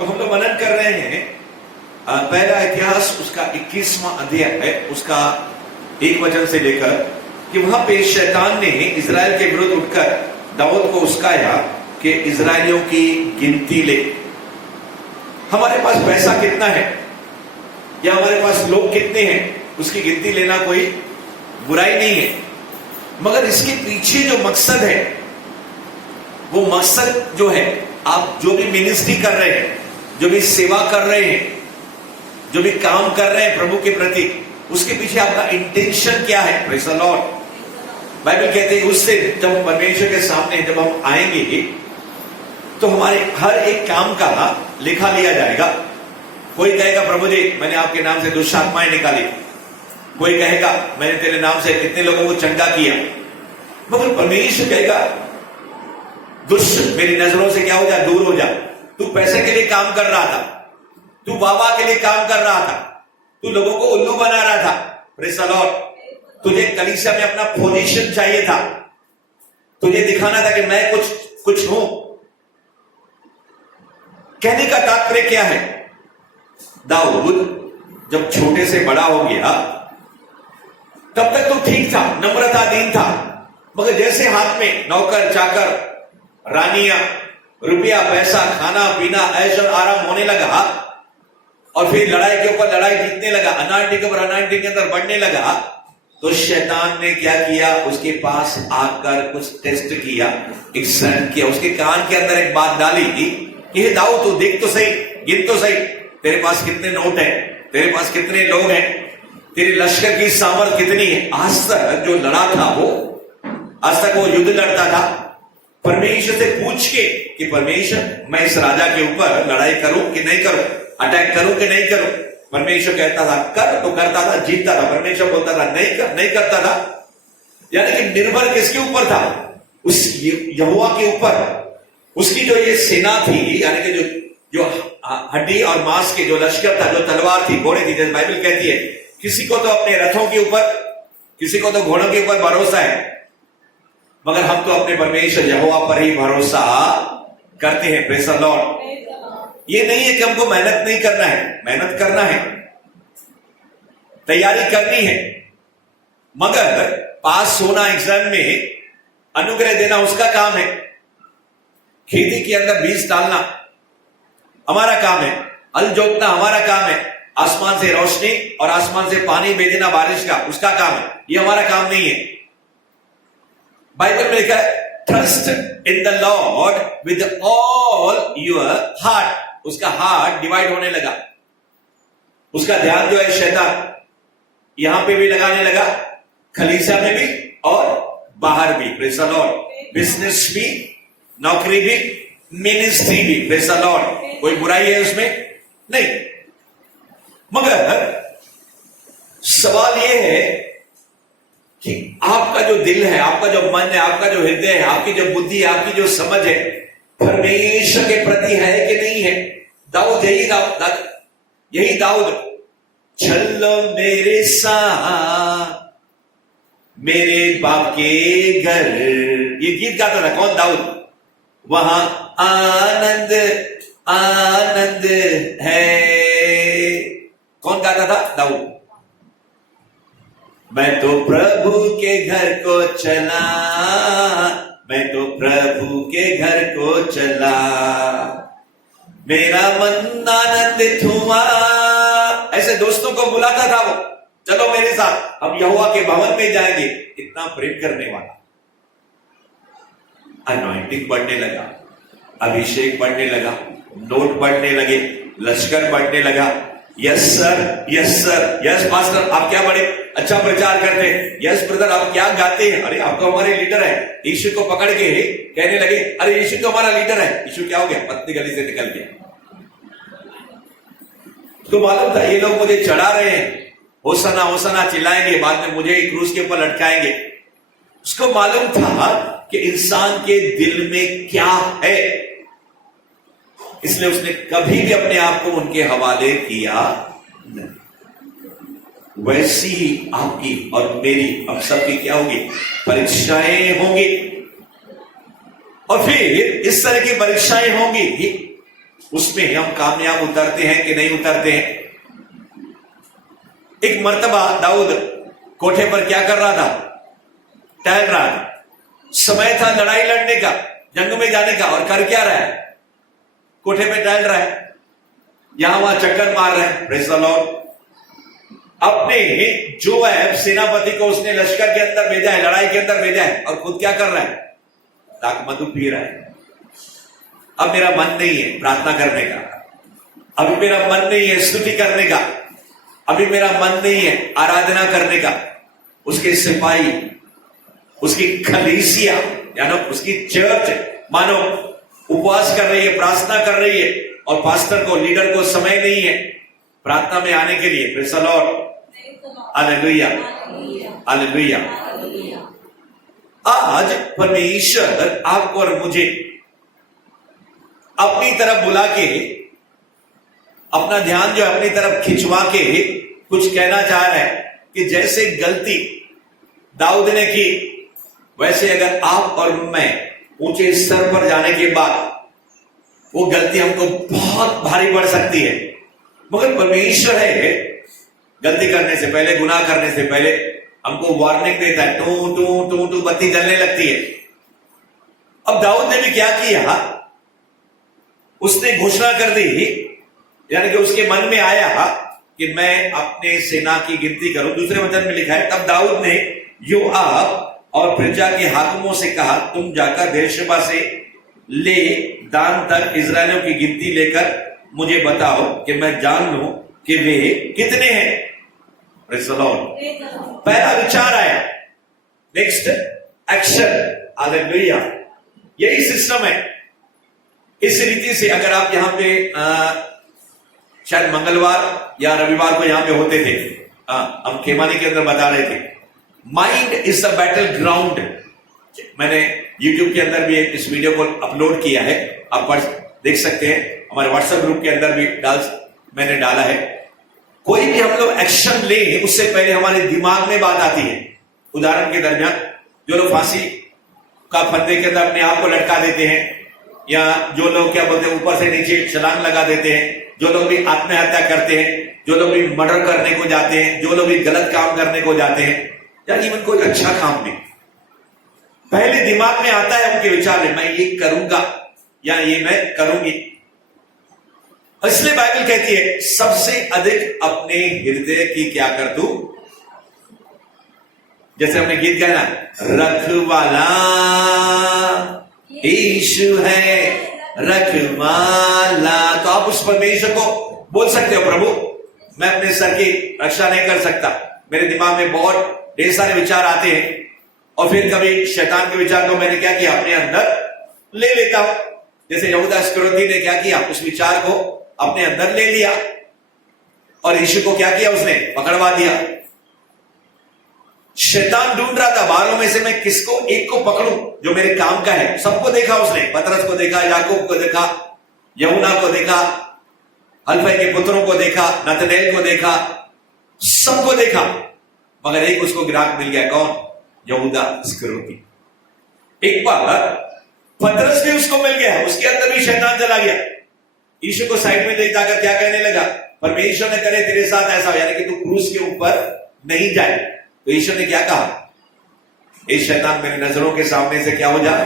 तो हम लोग मनन कर रहे हैं पहला इतिहास उसका 21वां अध्याय है, उसका 1 वचन से लेकर कि वहां पे शैतान ने इजराइल के विरुद्ध उठकर दाऊद को उस्काया कि इजराइलियों की गिनती ले। हमारे पास पैसा कितना है या हमारे पास लोग कितने हैं उसकी गिनती लेना कोई बुराई नहीं है, मगर इसके पीछे जो मकसद है वो मकसद जो है, आप जो भी मिनिस्ट्री कर रहे हैं, जो भी सेवा कर रहे हैं, जो भी काम कर रहे हैं प्रभु के प्रति, उसके पीछे आपका इंटेंशन क्या है। Praise the Lord. बाइबल कहते हैं उससे जब परमेश्वर के सामने जब हम आएंगे तो हमारे हर एक काम का लेखा लिया जाएगा। कोई कहेगा प्रभु जी मैंने आपके नाम से दुष्ट आत्माएं निकाली, कोई कहेगा मैंने तेरे नाम से इतने लोगों को चंगा किया, मगर परमेश्वर कहेगा दुष्ट मेरी नजरों से क्या हो जा, दूर हो जा। तू पैसे के लिए काम कर रहा था, तू बाबा के लिए काम कर रहा था, तू लोगों को उल्लू बना रहा था। Praise the Lord. तुझे कलीसिया में अपना पोजीशन चाहिए था, तुझे दिखाना था कि मैं कुछ हूं। कहने का तात्पर्य क्या है, दाऊद जब छोटे से बड़ा हो गया तब तक तो ठीक था, नम्रता दीन था, मगर जैसे हाथ में नौकर चाकर, रानियां, रुपया पैसा, खाना पीना, ऐश और आराम होने लगा और फिर लड़ाई के ऊपर लड़ाई जीतने लगा, अनाटी के ऊपर अनाटी के अंदर बढ़ने लगा, तो शैतान ने क्या किया, उसके पास आकर कुछ टेस्ट किया, एक्सपेरिमेंट किया, उसके कान के अंदर एक बात डाली कि हे दाऊद तू देख तो सही, गिन तो सही, तेरे पास कितने नोट हैं, तेरे पास कितने लोग हैं, तेरी लश्कर की सामर्थ कितनी है। आज तक जो लड़ा था आज तक वो युद्ध लड़ता था परमेश्वर से पूछ के कि परमेश्वर मैं इस राजा के ऊपर लड़ाई करूं कि नहीं करूं, अटैक करूं कि नहीं करूं। परमेश्वर कहता था कर, तो करता था, जीतता था। परमेश्वर बोलता था नहीं करता था। यानी कि निर्भर किसके ऊपर था, उस यहोवा के ऊपर। उसकी जो ये सेना थी, यानी कि जो हड्डी और मांस के जो लश्कर था, जो तलवार थी, घोड़े थी, जैसे बाइबल कहती है किसी को तो अपने रथों के ऊपर, किसी को तो घोड़ों के ऊपर भरोसा है, मगर हम तो अपने परमेश्वर यहोवा पर ही भरोसा करते हैं। Praise the Lord. ये नहीं है कि हमको मेहनत नहीं करना है, मेहनत करना है, तैयारी करनी है, मगर पास होना एग्जाम में, अनुग्रह देना उसका काम है। खेती के अंदर बीज डालना हमारा काम है, हल जोतना हमारा काम है, आसमान से रोशनी और आसमान से पानी भेजना बारिश का उसका काम है, ये हमारा काम नहीं है। बाइबल में लिखा है trust in the Lord with all your heart. उसका हार्ट डिवाइड होने लगा, उसका ध्यान जो है शैतान यहां पे भी लगाने लगा, कलीसिया में भी और बाहर भी। Praise the Lord. बिजनेस भी, नौकरी भी, मिनिस्ट्री भी। Praise the Lord. कोई बुराई है उसमें नहीं, मगर सवाल यह है कि आपका जो दिल है, आपका जो मन है, आपका जो हृदय है, आपकी जो बुद्धि है, आपकी जो समझ है परमेश्वर के प्रति है कि नहीं है। दाऊद यही दाऊद चलो मेरे साथ मेरे बाप के घर, ये गीत गाता था। कौन? दाऊद। वहां आनंद आनंद है, कौन गाता था? दाऊद। मैं तो प्रभु के घर को चला, मैं तो प्रभु के घर को चला, मेरा मन आनंदित हुआ। ऐसे दोस्तों को बुलाता था वो, चलो मेरे साथ हम यहोवा के भवन में जाएंगे। इतना प्रेम करने वाला। अनॉइंटिंग बढ़ने लगा, अभिषेक बढ़ने लगा, नोट बढ़ने लगे, लश्कर बढ़ने लगा। Yes sir, yes sir, yes pastor, आप क्या बड़े अच्छा प्रचार करते हैं। यस ब्रदर, आप क्या गाते हैं। अरे आप तो हमारे लीडर हैं। यीशु को पकड़ के कहने लगे, अरे यीशु तो हमारा लीडर है। यीशु क्या हो गया? पत्नी गली से निकल गया। तो मालूम था ये लोग मुझे चढ़ा रहे हैं, होसना होसना चिल्लाएंगे, बाद में मुझे क्रूस के ऊपर लटकाएंगे। उसको मालूम था कि इंसान के दिल में क्या है, इसलिए उसने कभी भी अपने आप को उनके हवाले किया नहीं। वैसी ही आपकी और मेरी, हम सबकी क्या होगी? परीक्षाएं होंगी। और फिर इस तरह की परीक्षाएं होंगी उसमें हम कामयाब उतरते हैं कि नहीं उतरते हैं। एक मर्तबा दाऊद कोठे पर क्या कर रहा था? टहल रहा था। समय था लड़ाई लड़ने का, जंग में जाने का, और कर क्या रहा है? कोठे पे टहल रहा है, यहां वहां चक्कर मार रहा है। Praise the Lord. अपने जोएब सेनापति को उसने लश्कर के अंदर भेजा है, लड़ाई के अंदर भेजा है, और खुद क्या कर रहा है? दाक मधु पी रहा है। अब मेरा मन नहीं है प्रार्थना करने का, अभी मेरा मन नहीं है स्तुति करने का, अभी मेरा मन नहीं है आराधना करने का। उसके सिपाही, उसकी कलीसिया यानी उसकी चर्च मानो उपवास कर रही है, प्रार्थना कर रही है, और पास्टर को, लीडर को समय नहीं है प्रार्थना में आने के लिए। Praise the Lord, hallelujah, hallelujah. आज परमेश्वर आपको और मुझे अपनी तरफ बुला के, अपना ध्यान जो अपनी तरफ खिंचवा के कुछ कहना चाह रहा है कि जैसे गलती दाऊद ने की, वैसे अगर आप और मैं ऊंचे स्तर पर जाने के बाद वो गलती हमको बहुत भारी पड़ सकती है। मगर परमेश्वर है, गलती करने से पहले, गुनाह करने से पहले हमको वार्निंग देता है। टू टू टू टू बत्ती जलने लगती है। अब दाऊद ने भी क्या किया? उसने घोषणा कर दी, यानी कि उसके मन में आया कि मैं अपने सेना की गिनती करूं। दूसरे वचन में लिखा है, तब दाऊद ने योआब और प्रजा के हाकिमों से कहा, तुम जाकर बेर्शेबा से ले दान तक इजरायलियों की गिनती लेकर मुझे बताओ कि मैं जान लूं कि वे कितने हैं। Praise the Lord. पहला विचार आया, नेक्स्ट एक्शन। हालेलुया। यही सिस्टम है। इस रीति से अगर आप यहां पे शायद मंगलवार या रविवार को यहां पे होते थे, हम खेमानी के अंदर बता रहे थे, mind is the battle ground. मैंने यूट्यूब के अंदर भी इस वीडियो को अपलोड किया है, आप पढ़ देख सकते हैं। हमारे व्हाट्सएप ग्रुप के अंदर भी मैंने डाला है। कोई भी हम लोग एक्शन ले, उससे पहले हमारे दिमाग में बात आती है। उदाहरण के दरमियान जो लोग फांसी का फंदे के अंदर अपने आप को लटका देते हैं, या जो लोग क्या बोलते हैं ऊपर से नीचे छलांग लगा देते हैं, जो लोग भी आत्महत्या करते हैं, जो लोग भी मर्डर करने को जाते हैं, जो लोग भी गलत काम करने को जाते हैं, या इवन कोई अच्छा काम भी, पहले दिमाग में आता है उनके विचार में, मैं ये करूंगा या ये मैं करूंगी। इसलिए बाइबल कहती है सबसे अधिक अपने हृदय की क्या कर तू, जैसे हमने गीत गाया ना, रखवाला यीशु है रखवाला। तो आप उस परमेश्वर को बोल सकते हो, प्रभु मैं अपने सर की रक्षा नहीं कर सकता, मेरे दिमाग में बहुत ढेर सारे विचार आते हैं, और फिर कभी शैतान के विचार को मैंने क्या किया, अपने अंदर ले लेता हूं। जैसे यहूदा इस्करियोती ने क्या किया, उस विचार को अपने अंदर ले लिया, और यीशु को क्या किया, उसने पकड़वा दिया। शैतान ढूंढ रहा था 12 में से मैं किसको एक को पकड़ूं जो मेरे काम का है। सबको देखा उसने, पतरस को देखा, याकूब को देखा, यहूना को देखा, हल्फई के पुत्रों को देखा, नतनेल को देखा, सबको देखा, मगर एक उसको ग्राहक मिल गया। कौन? यहूदा इस्करियोती। एक बार पतरस भी उसको मिल गया, उसके अंदर भी शैतान चला गया। यीशु को साइड में ले जाकर क्या कहने लगा, परमेश्वर ने करे तेरे साथ ऐसा, यानी कि तू क्रूस के ऊपर नहीं जाए। तो ईश्वर ने क्या कहा, ए शैतान मेरी नजरों के सामने से क्या हो जाए,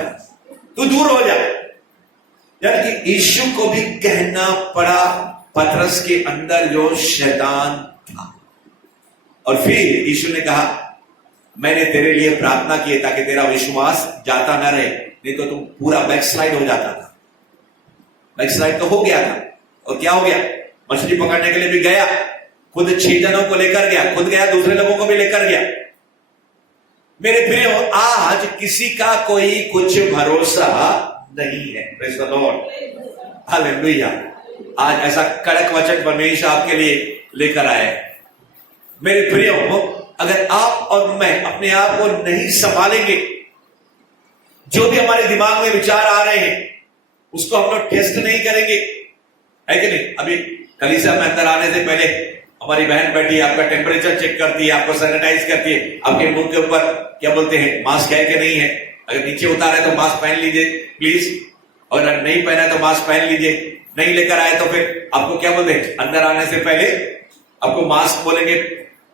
तू दूर हो जाए। यानी कि यीशु को भी कहना पड़ा पतरस के अंदर जो शैतान था। और फिर यीशु ने कहा मैंने तेरे लिए प्रार्थना की ताकि तेरा विश्वास जाता ना रहे, नहीं तो तुम पूरा बैकस्लाइड हो जाता था। बैकस्लाइड तो हो गया था, और क्या हो गया, मछली पकड़ने के लिए भी गया, खुद 6 जनों को लेकर गया, खुद गया, दूसरे लोगों को भी लेकर गया। मेरे प्रियो, आज किसी का कोई कुछ भरोसा नहीं है। Praise the Lord, hallelujah. आज ऐसा कड़क वचन परमेश्वर आपके लिए लेकर आए। मेरे प्रियो, अगर आप और मैं अपने आप को नहीं संभालेंगे, जो भी हमारे दिमाग में विचार आ रहे हैं उसको हम लोग टेस्ट नहीं करेंगे, है कि नहीं। अभी कलीसिया में अंदर आने से पहले हमारी बहन बैठी, आपका टेम्परेचर चेक करती है, आपको सैनिटाइज करती है, आपके मुंह के ऊपर क्या बोलते हैं, मास्क है कि नहीं है। अगर नीचे उतारा है तो मास्क पहन लीजिए प्लीज, और अगर नहीं पहना है तो मास्क पहन लीजिए। नहीं लेकर आए तो फिर आपको क्या बोलते हैं, अंदर आने से पहले आपको मास्क बोलेंगे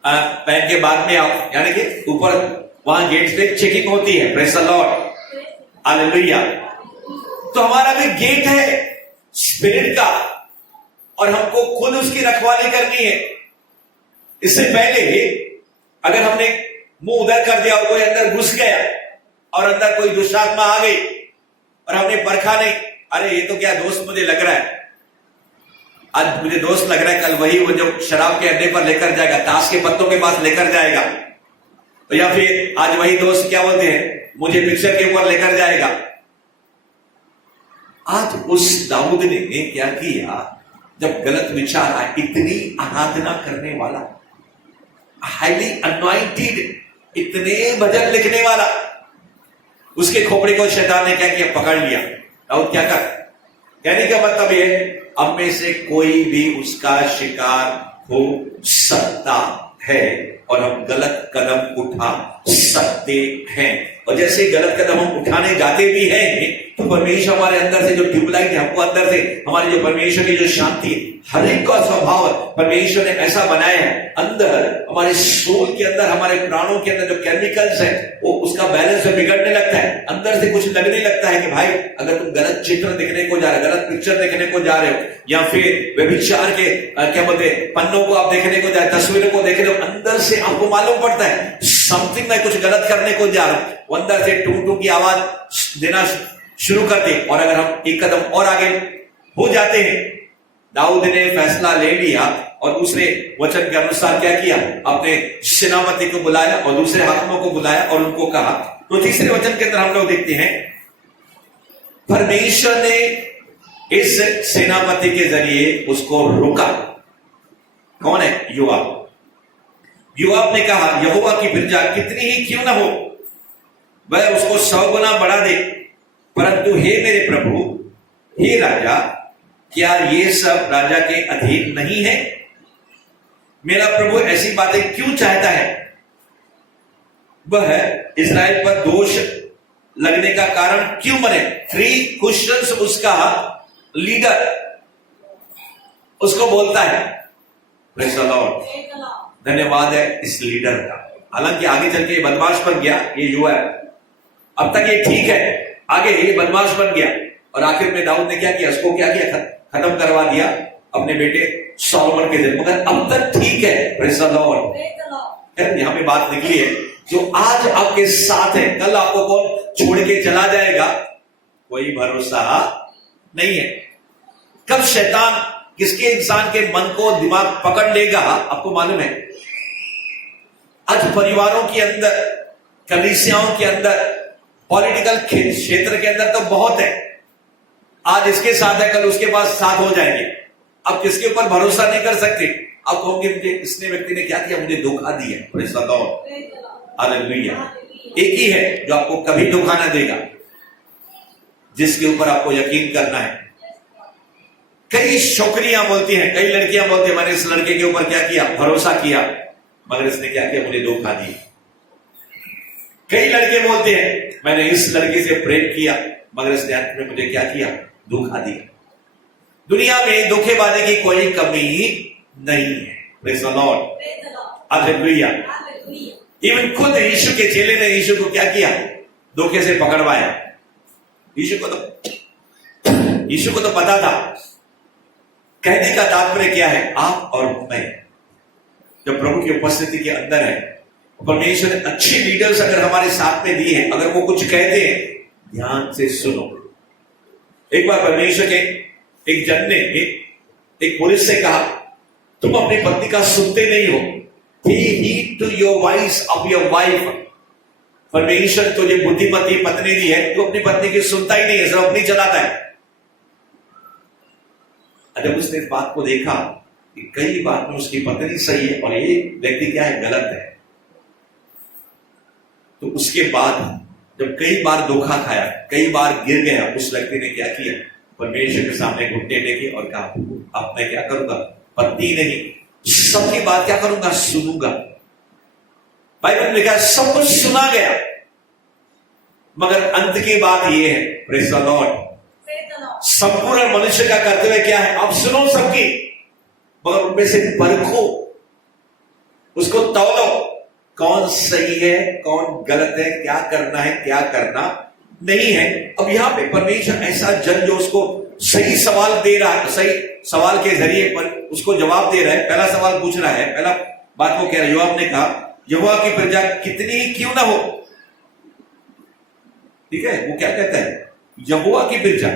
पहन के बाद में आओ, यानी कि ऊपर वहां गेट पे चेकिंग होती है। Praise the Lord, hallelujah. तो हमारा भी गेट है स्पिरिट का, और हमको खुद उसकी रखवाली करनी है। इससे पहले अगर हमने मुंह उधर कर दिया और कोई अंदर घुस गया और अंदर कोई दुष्टात्मा आ गई और हमने परखा नहीं, अरे ये तो क्या दोस्त मुझे लग रहा है, आज मुझे दोस्त लग रहा है, कल वही वो जो शराब के अड्डे पर लेकर जाएगा, ताश के पत्तों के पास लेकर जाएगा, तो या फिर आज वही दोस्त क्या बोलते हैं, मुझे पिक्चर के ऊपर लेकर जाएगा। आज उस दाऊद ने क्या किया, जब गलत विचार आए, इतनी आराधना करने वाला, हाईली अनॉइंटेड, इतने भजन लिखने वाला, उसके खोपड़ी को शैतान ने क्या किया, पकड़ लिया। दाऊद क्या कर, कहने का मतलब ये, अब में से कोई भी उसका शिकार हो सकता है और हम गलत कदम उठा सकते हैं। और जैसे गलत कदम हम उठाने जाते भी हैं तो परमेश्वर हमारे अंदर से जो ट्यूबलाइट है, हमको अंदर से हमारी जो परमेश्वर की जो शांति है, हर एक का स्वभाव परमेश्वर ने ऐसा बनाया है, अंदर हमारे सोल के अंदर, हमारे प्राणों के अंदर जो केमिकल्स है वो उसका बैलेंस बिगड़ने लगता है। अंदर से कुछ लगने लगता है कि भाई अगर तुम गलत चित्र देखने को जा रहे हो, गलत पिक्चर देखने को जा रहे हो, या फिर व्यभिचार के क्या बोलते पन्नों को आप देखने को जा रहे, तस्वीरों को देख रहे हो, अंदर से आपको मालूम पड़ता है समथिंग, मैं कुछ गलत करने को जा रहा हूं। वो अंदर से टू टू की आवाज देना शुरू कर दे। और अगर हम एक कदम और आगे हो जाते हैं, दाऊद ने फैसला ले लिया और दूसरे वचन के अनुसार क्या किया, अपने सेनापति को बुलाया और दूसरे हाकिमों को बुलाया और उनको कहा। तो तीसरे वचन के अंदर हम लोग देखते हैं, परमेश्वर ने इस सेनापति के जरिए उसको रोका। कौन है? योआब। योआब ने कहा, यहोवा की प्रजा कितनी ही क्यों ना हो, वह उसको 100 गुना बढ़ा दे, परंतु हे मेरे प्रभु, हे राजा, क्या ये सब राजा के अधीन नहीं है? मेरा प्रभु ऐसी बातें क्यों चाहता है? वह इस्राएल पर दोष लगने का कारण क्यों बने? 3 क्वेश्चंस उसका लीडर उसको बोलता है। प्रेज़ द लॉर्ड, धन्यवाद है इस लीडर का। हालांकि आगे चल के बदमाश बन गया ये युवा, अब तक ये ठीक है, आगे ये बदमाश बन गया और आखिर में दाऊद ने क्या किया, उसको क्या किया, खत्म करवा दिया अपने बेटे सोलोमन के दिन। मगर अब तक ठीक है। Praise the Lord. यहां पे बात निकली है, जो आज आपके साथ है, कल आपको कौन छोड़ के चला जाएगा, कोई भरोसा नहीं है। कब शैतान किसके इंसान के मन को, दिमाग पकड़ लेगा, आपको मालूम है। आज परिवारों के अंदर, कलीसियाओं के अंदर, पॉलिटिकल क्षेत्र के अंदर तो बहुत है, आज इसके साथ है, कल उसके पास साथ हो जाएंगे। अब किसके ऊपर भरोसा नहीं कर सकते। अब कहोगे मुझे इसने व्यक्ति ने क्या किया, मुझे धोखा दिया। Praise the Lord, hallelujah. एक ही है जो आपको कभी धोखा ना देगा, जिसके ऊपर आपको यकीन करना है। कई छोकरियां बोलती हैं, कई लड़कियां बोलती हैं, मैंने इस लड़के के ऊपर क्या किया, भरोसा किया, मगर इसने क्या किया, मुझे धोखा दिया। कई लड़के बोलते हैं, मैंने इस लड़के से प्रेम किया, मगर इसने अंत में मुझे क्या किया, धोखा दिया। दुनिया में धोखेबाजी की कोई कमी नहीं है। Praise the Lord, hallelujah. Even खुद यीशु के चेले ने यीशु को क्या किया, धोखे से पकड़वाया। यीशु को तो पता था। कहने का तात्पर्य क्या है, आप और मैं जब प्रभु की उपस्थिति के अंदर है, परमेश्वर ने अच्छे लीडर्स अगर हमारे साथ में दिए हैं, अगर वो कुछ कहते हैं, ध्यान से सुनो। एक बार परमेश्वर के एक जन ने एक पुरुष से कहा, तुम अपनी पत्नी का सुनते नहीं हो। Pay heed to your voice of your wife. परमेश्वर ने तुझे बुद्धिमती पत्नी दी है, तू अपनी पत्नी की सुनता ही नहीं है, सिर्फ अपनी चलाता है। जब उसने इस बात को देखा कि कई बात में उसकी पत्नी सही है और ये व्यक्ति क्या है, गलत है, तो उसके बाद जब कई बार धोखा खाया, कई बार गिर गया, उस व्यक्ति ने क्या किया, परमेश्वर के सामने घुटने टेके और कहा, अब मैं क्या करूंगा, पत्नी नहीं, सबकी बात क्या करूंगा, सुनूंगा। बाइबल में लिखा है सब कुछ सुना गया, मगर अंत की बात यह है, प्रेज़ द लॉर्ड, संपूर्ण मनुष्य का कर्तव्य क्या है? आप सुनो सबकी, मगर उनमें से परखो, उसको तौलो, कौन सही है कौन गलत है, क्या करना है क्या करना नहीं है। अब यहां पे परमेश्वर ऐसा जन जो उसको सही सवाल दे रहा है, सही सवाल के जरिए पर उसको जवाब दे रहा है। पहला सवाल पूछ रहा है, पहला बात को कह रहा है, योआब ने कहा यहोवा की प्रजा कितनी क्यों ना हो। ठीक है, वो क्या कहता है? यहोवा की प्रजा।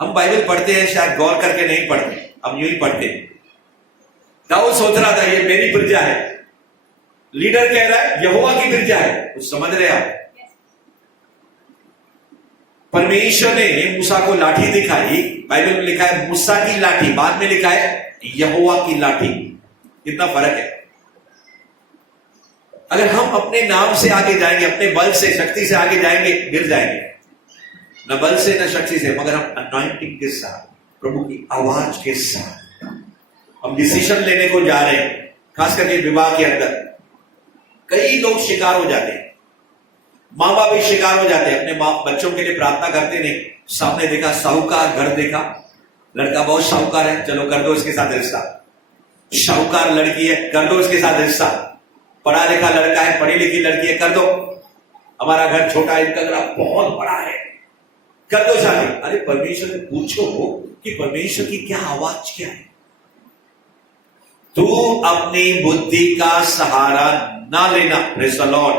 हम बाइबल पढ़ते हैं, शायद गौर करके नहीं पढ़ते, हम यूं ही पढ़ते हैं। दाऊद सोच रहा था ये मेरी प्रजा है, लीडर कह रहा है यहोवा की प्रजा है। कुछ समझ रहे आप? परमेश्वर ने मूसा को लाठी दिखाई, बाइबल में लिखा है मूसा की लाठी, बाद में लिखा है यहोवा की लाठी। कितना फर्क है। अगर हम अपने नाम से आगे जाएंगे, अपने बल से शक्ति से आगे जाएंगे, गिर जाएंगे। न बल से न शक्ति से, मगर हम अनॉइंटिंग के साथ, प्रभु की आवाज के साथ हम डिसीजन लेने को जा रहे हैं। खास करके विवाह के अंदर कई लोग शिकार हो जाते हैं, माँ बाप भी शिकार हो जाते हैं, अपने माँ बच्चों के लिए प्रार्थना करते नहीं। सामने देखा साहूकार घर देखा, लड़का बहुत साहूकार है, चलो कर दो इसके साथ रिश्ता। साहूकार लड़की है, कर दो इसके साथ रिश्ता। पढ़ा लिखा लड़का है, पढ़ी लिखी लड़की है, कर दो। हमारा घर छोटा है, इनका घर बहुत बड़ा है, कर दो शादी। अरे परमेश्वर से पूछो कि परमेश्वर की क्या आवाज क्या है। तू अपनी बुद्धि का सहारा ना लेना। Praise the Lord.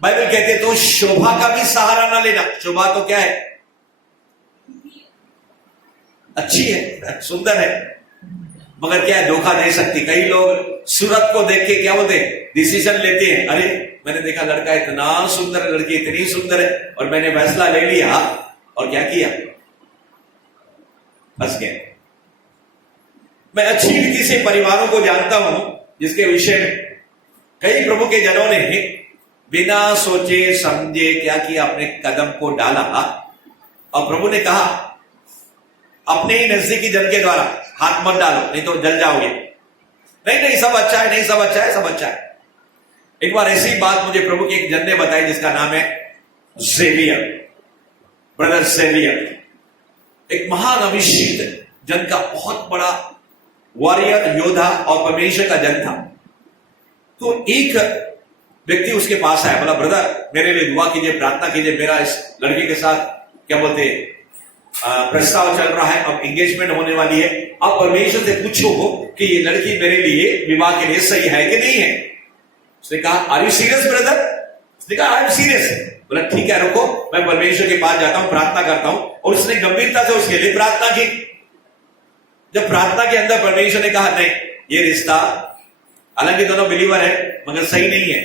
बाइबल कहते तो शोभा का भी सहारा ना लेना। शोभा तो क्या है? अच्छी है, सुंदर है, मगर क्या है? धोखा दे सकती। कई लोग सूरत को देख के क्या बोलते हैं? डिसीजन लेते हैं। अरे मैंने देखा लड़का इतना सुंदर है, लड़की इतनी सुंदर है, और मैंने फैसला ले लिया और क्या किया? फंस गए। मैं अच्छी रीति से परिवारों को जानता हूं जिसके विषय में कई प्रभु के जनों ने बिना सोचे समझे क्या किया? अपने कदम को डाला, और प्रभु ने कहा अपने ही नजदीकी जन के द्वारा हाथ मत डालो, नहीं तो जल जाओगे। नहीं नहीं सब अच्छा है, नहीं सब अच्छा है, सब अच्छा है। एक बार ऐसी बात मुझे प्रभु के एक जन ने बताई जिसका नाम है ज़ेवियर, ब्रदर ज़ेवियर। एक महान अभिषेक जन का बहुत बड़ा वॉरियर योद्धा और परमेश्वर का जन था। तो एक व्यक्ति उसके पास आया, बोला ब्रदर मेरे लिए दुआ कीजिए, प्रार्थना कीजिए, मेरा इस लड़की के साथ क्या बोलते प्रस्ताव चल रहा है, अब एंगेजमेंट होने वाली है। आप परमेश्वर से पूछो कि ये लड़की मेरे लिए विवाह के लिए सही है कि नहीं है। उसने कहा आर यू सीरियस ब्रदर? उसने कहा आई एम सीरियस। बोला ठीक है रुको, मैं परमेश्वर के पास जाता हूं, प्रार्थना करता हूं। और उसने गंभीरता से उसके लिए प्रार्थना की। जब प्रार्थना के अंदर परमेश्वर ने कहा नहीं ये रिश्ता, हालांकि दोनों बिलीवर है मगर सही नहीं है,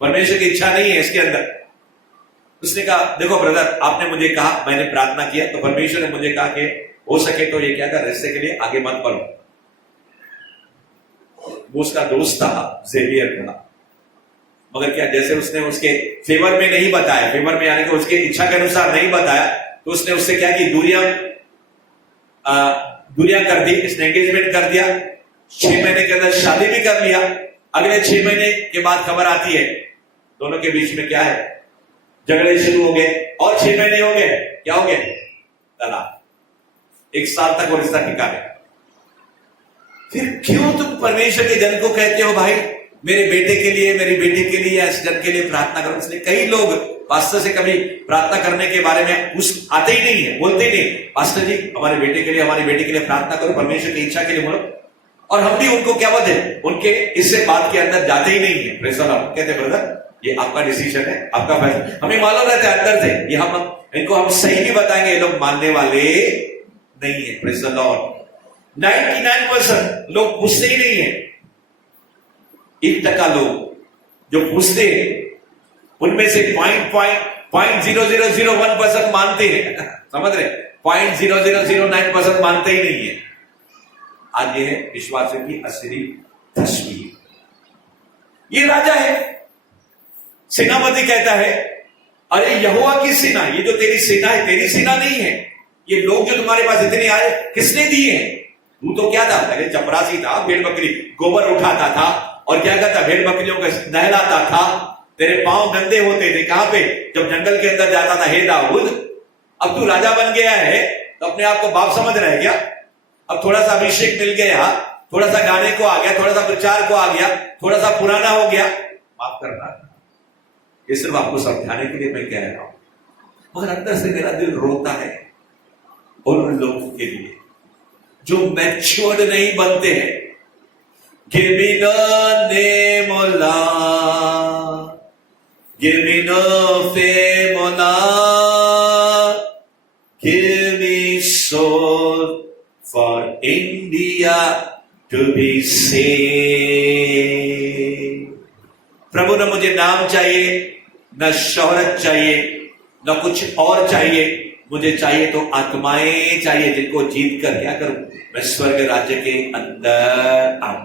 परमेश्वर की इच्छा नहीं है इसके अंदर। उसने कहा देखो ब्रदर आपने मुझे कहा, मैंने प्रार्थना किया, तो परमेश्वर ने मुझे कहा कि हो सके तो ये क्या कर रिश्ते के लिए आगे मत बढ़ो। वो उसका दोस्त था ज़ेवियर का, मगर क्या जैसे उसने उसके फेवर में नहीं बताया, फेवर में यानी कि उसके इच्छा के अनुसार नहीं बताया, तो उसने उससे क्या की दूरियां कर दी, इसने एंगेजमेंट कर दिया। 6 महीने के अंदर शादी भी कर लिया। अगले 6 महीने के बाद खबर आती है दोनों के बीच में क्या है? झगड़े शुरू हो गए, और 6 महीने हो गए, क्या हो गया? तलाक। 1 साल तक वो रिश्ता टिका है। फिर क्यों तुम परमेश्वर के जन को कहते हो भाई मेरे बेटे के लिए, मेरी बेटी के लिए, इस जन के लिए प्रार्थना करो? इसलिए कई लोग पास्टर से कभी प्रार्थना करने के बारे में कुछ आते ही नहीं है, बोलते ही नहीं, पास्टर जी हमारे बेटे के लिए, हमारी बेटी के लिए प्रार्थना करो, परमेश्वर की इच्छा के लिए बोलो। और हम भी उनको क्या बोलते हैं, उनके इससे बात के अंदर जाते ही नहीं है। Praise the Lord. कहते ब्रदर ये आपका डिसीजन है, आपका फैसला, हमें मालूम रहता है अंदर से, ये हम इनको हम सही नहीं बताएंगे, ये लोग मानने वाले नहीं है। Praise the Lord. 99% लोग पूछते ही नहीं है। 1% लोग जो पूछते हैं उनमें से 0.0001% मानते हैं। समझ रहे? 0.0009% मानते ही नहीं है। आज ये है विश्वासियों की असली तस्वीर। ये राजा है, सेनापति कहता है अरे यहोवा की सेना, ये जो तेरी सेना है तेरी सेना नहीं है। ये लोग जो तुम्हारे पास इतने आए किसने दिए हैं? तू तो क्या था? पहले चपरासी था, भेड़ बकरी गोबर उठाता था और क्या करता? भेड़ बकरियों को नहलाता था। तेरे पांव गंदे होते थे कहां पे? जब जंगल के अंदर जाता था। हे दाऊद अब तू राजा बन गया है तो अपने आप को बाप समझ रहा है क्या? अब थोड़ा सा अभिषेक मिल गया, थोड़ा सा गाने को आ गया, थोड़ा सा प्रचार को आ गया, थोड़ा सा पुराना हो गया, माफ करना। ये सिर्फ आपको समझाने के लिए मैं कह रहा हूं, मगर अंदर से मेरा दिल रोता है उन लोगों के लिए जो मैच्योर्ड नहीं बनते हैं। Give me the name of love, give me the fame of love, give me soul for India to be saved. प्रभु न मुझे नाम चाहिए, न शोहरत चाहिए, न कुछ और चाहिए, मुझे चाहिए तो आत्माएं चाहिए जिनको जीत कर क्या करूं, मैं स्वर्ग राज्य के अंदर आऊं।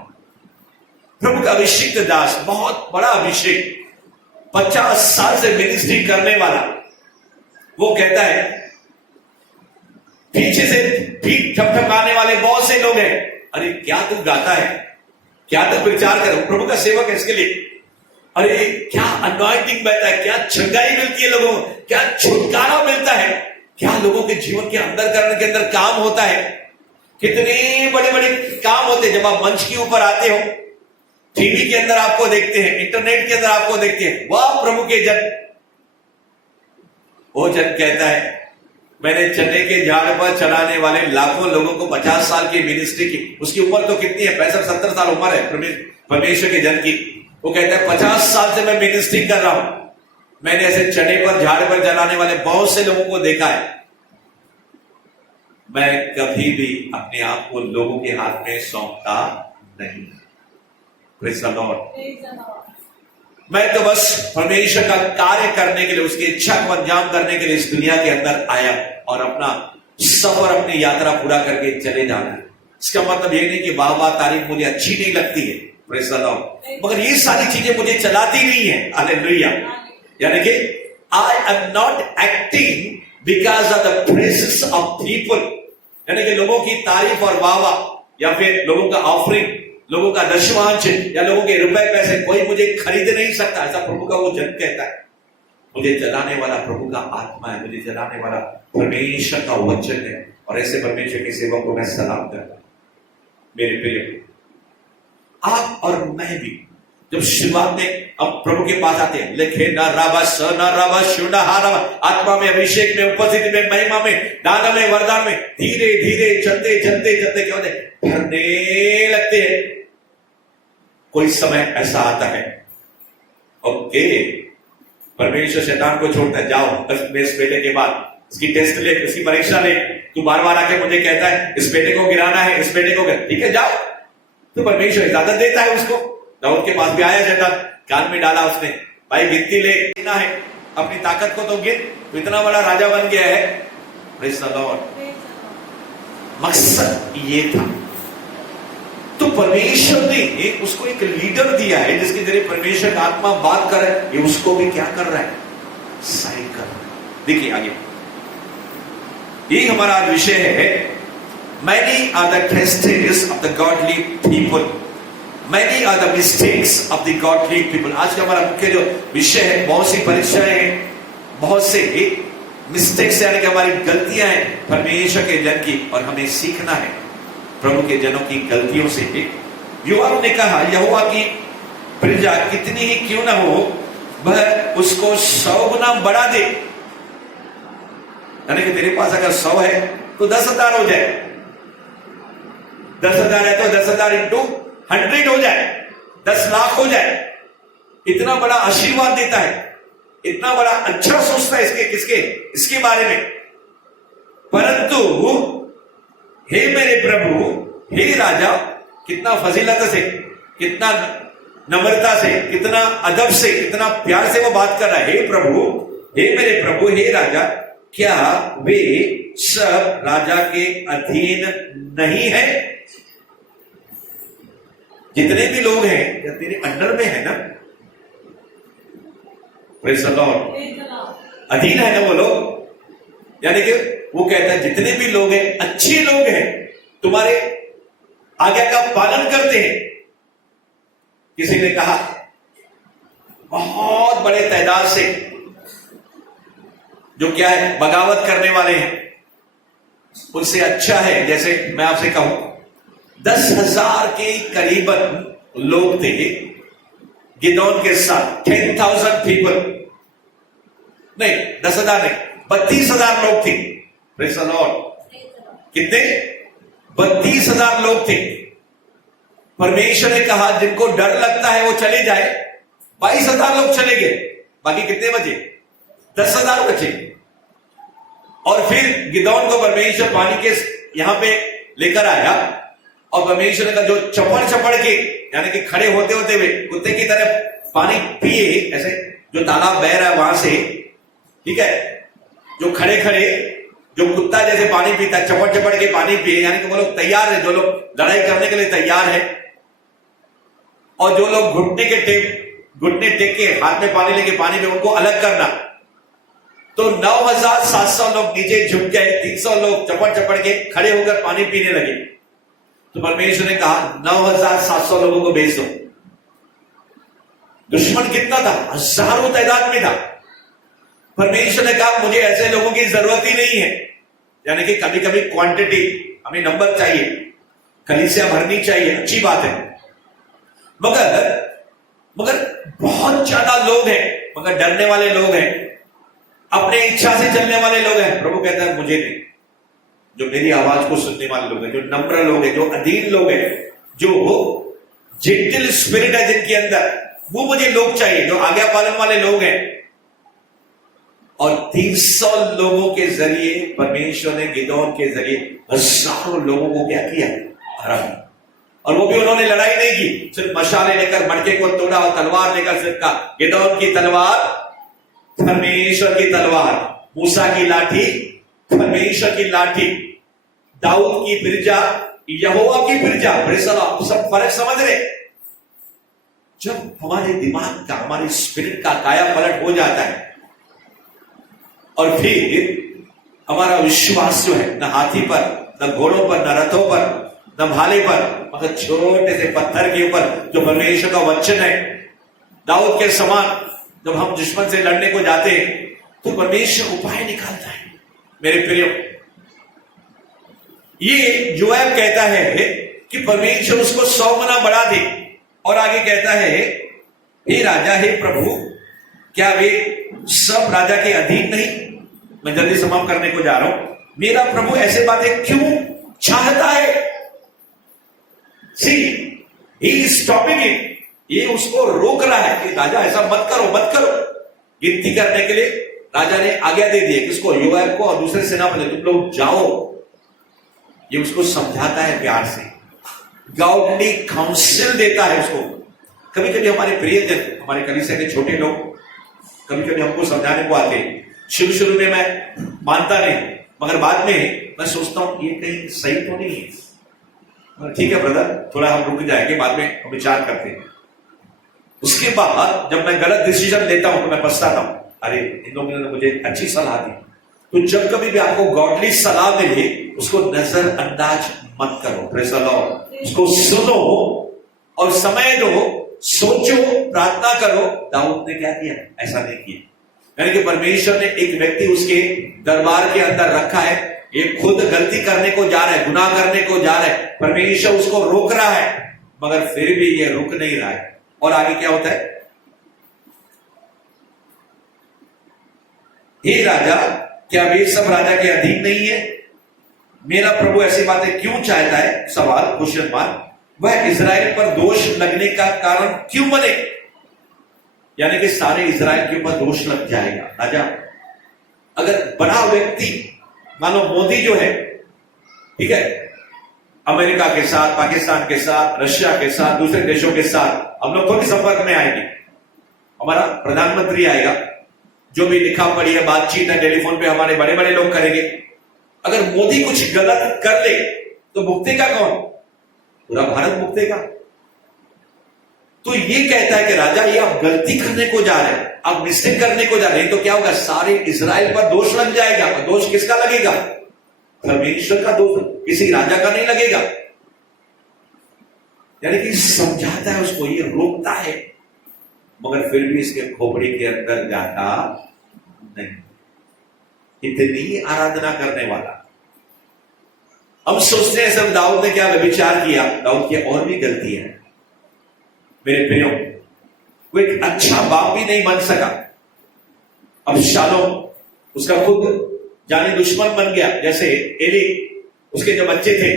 प्रभु का अभिषिक्त दास, बहुत बड़ा अभिषेक, 50 साल से मिनिस्ट्री करने वाला, वो कहता है पीछे से पीठ ठपठपाने वाले बहुत से लोग हैं, अरे क्या तू गाता है, क्या तू प्रचार कर, प्रभु का सेवक है, इसके लिए अरे क्या अनॉइंटिंग बहता है, क्या छंगाई मिलती है लोगों को, क्या छुटकारा मिलता है, क्या लोगों के जीवन के अंदर करने के अंदर काम होता है, कितने बड़े बड़े काम होते हैं। जब आप मंच के ऊपर आते हो, टीवी के अंदर आपको देखते हैं, इंटरनेट के अंदर आपको देखते हैं, वाह प्रभु के जन। वो जन कहता है मैंने चने के झाड़ पर चलाने वाले लाखों लोगों को 50 साल की मिनिस्ट्री की, उसकी उम्र तो कितनी है, 65-70 साल उम्र है परमेश्वर के जन की। वो कहता है 50 साल से मैं मिनिस्ट्री कर रहा हूं, मैंने ऐसे चने पर झाड़ पर जलाने वाले बहुत से लोगों को देखा है, मैं कभी भी अपने आप को लोगों के हाथ में सौंपता नहीं। Praise the Lord. मैं तो बस परमेश्वर का कार्य करने के लिए, उसकी इच्छा को अंजाम करने के लिए इस दुनिया के अंदर आया और अपना सफर, अपनी यात्रा पूरा करके चले जाना है। इसका मतलब ये नहीं कि वाह वाह तारीफ मुझे अच्छी नहीं लगती है, प्रेज़ द लॉर्ड, मगर ये सारी चीजें मुझे चलाती नहीं है। हालेलुया। यानी कि I am not acting because of the presence of people, यानी कि लोगों की तारीफ और वाह वाह, या फिर लोगों का ऑफरिंग, लोगों का दशमांश या लोगों के रुपए पैसे कोई मुझे खरीद नहीं सकता, ऐसा प्रभु का वो जन कहता है। मुझे जलाने वाला प्रभु का आत्मा है, मुझे जलाने वाला परमेश्वर का वचन है, और ऐसे परमेश्वर के सेवक को मैं सलाम करता हूं। मेरे प्रिय, आप और मैं भी जब शुरुआत में अब प्रभु के पास आते हैं, लिखे न राबा स न राबा शुना हारा, आत्मा में, अभिषेक में, उपस्थिति में, महिमा में, दान में, वरदान में, धीरे धीरे चलते चलते चलते क्या होते हैं, भरने लगते हैं। कोई समय ऐसा आता है, ओके, परमेश्वर शैतान को छोड़ता है, जाओ इस बेटे के बाद इसकी टेस्ट ले, इसकी परीक्षा ले, तू बार बार आके मुझे कहता है इस बेटे को गिराना है, इस बेटे को, ठीक है जाओ। तो परमेश्वर इजाजत देता है उसको। दाऊद के पास भी आया शैतान, कान में डाला उसने, भाई गिनती ले, गिना है अपनी ताकत को तो गिन, तो इतना बड़ा राजा बन गया है। Praise the Lord. मकसद ये था, तो परमेश्वर ने उसको एक लीडर दिया है जिसके जरिए परमेश्वर का आत्मा बात कर रहा है, ये उसको भी क्या कर रहा है, साइन कर रहा है। देखिए आगे, ये हमारा विषय है, many are the testes of the godly people, many are the mistakes of the godly people। आज का हमारा मुख्य जो विषय है, बहुत सी परीक्षाएं हैं, बहुत से मिस्टेक्स यानी कि हमारी गलतियां हैं परमेश्वर के जन की, और हमें सीखना है प्रभु के जनों की गलतियों से। युवाओं ने कहा यहोवा की प्रजा कितनी ही क्यों ना हो, वह उसको 100 गुना बढ़ा दे। यानी कि तेरे पास अगर 100 है तो 10,000 हो जाए, 10,000 है तो 10,000 इंटू 100 हो जाए, 10 लाख हो जाए। इतना बड़ा आशीर्वाद देता है, इतना बड़ा अच्छा सोचता है इसके बारे में। परंतु हे मेरे प्रभु, हे राजा, कितना फजीलत से, कितना नम्रता से, कितना अदब से, कितना प्यार से वो बात कर रहा है। हे प्रभु, हे मेरे प्रभु, हे राजा, क्या वे सब राजा के अधीन नहीं है? जितने भी लोग हैं या तेरे अंडर में है ना, प्रेज़ द लॉर्ड, अधीन है ना वो लोग। यानी कि वो कहता है जितने भी लोग हैं, अच्छे लोग हैं, तुम्हारे आज्ञा का पालन करते हैं। किसी ने कहा बहुत बड़े तादाद से जो क्या है, बगावत करने वाले हैं, उनसे अच्छा है। जैसे मैं आपसे कहूं 10,000 के करीबन लोग थे गिदोन के साथ, 10,000 पीपल, नहीं 10,000 नहीं, 32,000 लोग थे। Praise the Lord. कितने? 32,000 लोग थे। परमेश्वर ने कहा जिनको डर लगता है वो चले जाए। 22,000 लोग चले गए, बाकी कितने बचे? 10,000 बचे। और फिर गिदोन को परमेश्वर पानी के यहां पे लेकर आया और परमेश्वर ने कहा जो चपड़ के यानी कि खड़े होते होते हुए कुत्ते की तरह पानी पिए, ऐसे जो तालाब बह रहा है वहां से, ठीक है, जो खड़े जो कुत्ता जैसे पानी पीता है, चपड़ के पानी पिए, यानी कि वो लोग तैयार है, जो लोग लड़ाई करने के लिए तैयार है। और जो लोग घुटने टेक के हाथ में पानी लेके पानी में, उनको अलग करना। तो 9,700 लोग नीचे झुक गए, 300 लोग चपड़ के खड़े होकर पानी पीने लगे। तो परमेश्वर ने कहा 9,700 लोगों को भेज दो। दुश्मन कितना था? हजारों तादाद में था। परमेश्वर ने कहा मुझे ऐसे लोगों की जरूरत ही नहीं है। यानी कि कभी कभी क्वांटिटी, हमें नंबर चाहिए, कलीसिया भरनी चाहिए, अच्छी बात है, मगर बहुत ज्यादा लोग हैं, मगर डरने वाले लोग हैं, अपने इच्छा से चलने वाले लोग हैं। प्रभु कहता है मुझे नहीं, जो मेरी आवाज को सुनने वाले लोग हैं, जो नम्र लोग हैं, जो अधीन लोग हैं, जो जेंटल स्पिरिट है जिनके अंदर, वो मुझे लोग चाहिए, जो आज्ञा पालन वाले लोग हैं। और 300 लोगों के जरिए परमेश्वर ने गिदोन के जरिए हजारों लोगों को क्या किया? हरा। और वो भी उन्होंने लड़ाई नहीं की, सिर्फ मशाले लेकर मटके को तोड़ा और तलवार लेकर सिर्फ का। गिदोन की तलवार परमेश्वर की तलवार, मूसा की लाठी परमेश्वर की लाठी, दाऊद की बिरजा यहोवा की बिरजा। सब फर्क समझ रहे? जब हमारे दिमाग का, हमारे स्पिरिट का काया पलट हो जाता है और फिर हमारा विश्वास जो है न हाथी पर, न घोड़ों पर, न रथों पर, न भाले पर, मगर छोटे से पत्थर के ऊपर जो परमेश्वर का वचन है, दाऊद के समान जब हम दुश्मन से लड़ने को जाते हैं तो परमेश्वर उपाय निकालता है। मेरे प्रियो, ये जोएब कहता है कि परमेश्वर उसको 100 गुना बढ़ा दे। और आगे कहता है हे राजा, हे प्रभु, क्या वे सब राजा के अधीन नहीं? मैं जल्दी समाप्त करने को जा रहा हूं। मेरा प्रभु ऐसे बातें क्यों चाहता है? सी ही इज स्टॉपिंग इट। ये उसको रोक रहा है कि राजा ऐसा मत करो, मत करो। गिनती करने के लिए राजा ने आज्ञा दे दी है, किसको? योआब को और दूसरे सेनापति, तुम लोग जाओ। ये उसको समझाता है प्यार से, गॉडली काउंसिल देता है उसको। कभी कभी हमारे प्रियजन, हमारे कलीसिया के छोटे लोग कभी कभी हमको समझाने को आते हैं। शुरू में मैं मानता नहीं, मगर बाद में मैं सोचता हूं ये कहीं सही तो नहीं है। ठीक है ब्रदर, थोड़ा हम रुक जाएंगे, बाद में हम विचार करते हैं। उसके बाद जब मैं गलत डिसीजन लेता हूं तो मैं पछताता हूं, अरे इन लोगों ने मुझे अच्छी सलाह दी। तो जब कभी भी आपको गॉडली सलाह मिले, उसको नजरअंदाज मत करो। Praise the Lord. उसको सुनो और समय दो, सोचो, प्रार्थना करो। दाऊद ने क्या किया? ऐसा नहीं किया। यानी कि परमेश्वर ने एक व्यक्ति उसके दरबार के अंदर रखा है, ये खुद गलती करने को जा रहा है, गुनाह करने को जा रहा है, परमेश्वर उसको रोक रहा है, मगर फिर भी ये रुक नहीं रहा है। और आगे क्या होता है? हे राजा, क्या वे सब राजा के अधीन नहीं है? मेरा प्रभु ऐसी बातें क्यों चाहता है? सवाल, क्वेश्चन मार्क। वह इजराइल पर दोष लगने का कारण क्यों बने? यानी कि सारे इजराइल के ऊपर दोष लग जाएगा। राजा, अगर बड़ा व्यक्ति, मान लो मोदी जो है, ठीक है, अमेरिका के साथ, पाकिस्तान के साथ, रशिया के साथ, दूसरे देशों के साथ हम लोग थोड़ी संपर्क में आएंगे। हमारा प्रधानमंत्री आएगा, जो भी लिखा पढ़ी है, बातचीत है, टेलीफोन पे हमारे बड़े बड़े लोग करेंगे। अगर मोदी कुछ गलत कर ले तो भुगतेगा कौन? पूरा भारत भुगतेगा। तो ये कहता है कि राजा, ये आप गलती करने को जा रहे हैं, आप मिस्टेक करने को जा रहे हैं, तो क्या होगा? सारे इजराइल पर दोष लग जाएगा। और दोष किसका लगेगा? परमेश्वर का दोष, किसी राजा का नहीं लगेगा। यानी कि समझाता है उसको, ये रोकता है, मगर फिर भी इसके खोपड़ी के अंदर जाता नहीं। इतनी आराधना करने वाला। हम सोचते हैं सब दाऊद ने क्या व्यभिचार किया, दाऊद की और भी गलतियां हैं मेरे प्रियो। वो एक अच्छा बाप भी नहीं बन सका। अब शालोम उसका खुद जाने दुश्मन बन गया। जैसे एली, उसके जो बच्चे थे,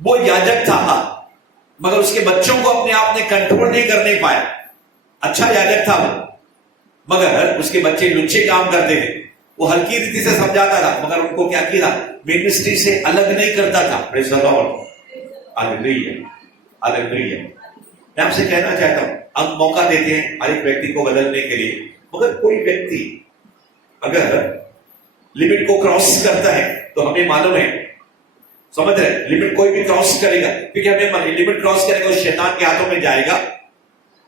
वो याजक था मगर उसके बच्चों को अपने आप ने कंट्रोल नहीं करने पाया। अच्छा याजक था वो, मगर उसके बच्चे लुच्चे काम करते थे। वो हल्की रीति से समझाता था मगर उनको क्या किया, मिनिस्ट्री से अलग नहीं करता था। Praise the Lord, hallelujah, hallelujah. मैं आपसे कहना चाहता हूं, हम मौका देते हैं हर एक व्यक्ति को बदलने के लिए, मगर कोई व्यक्ति अगर लिमिट को क्रॉस करता है तो हमें मालूम है, समझ रहे, लिमिट कोई भी क्रॉस करेगा, क्योंकि हमें लिमिट क्रॉस करेगा वो शैतान के हाथों में जाएगा।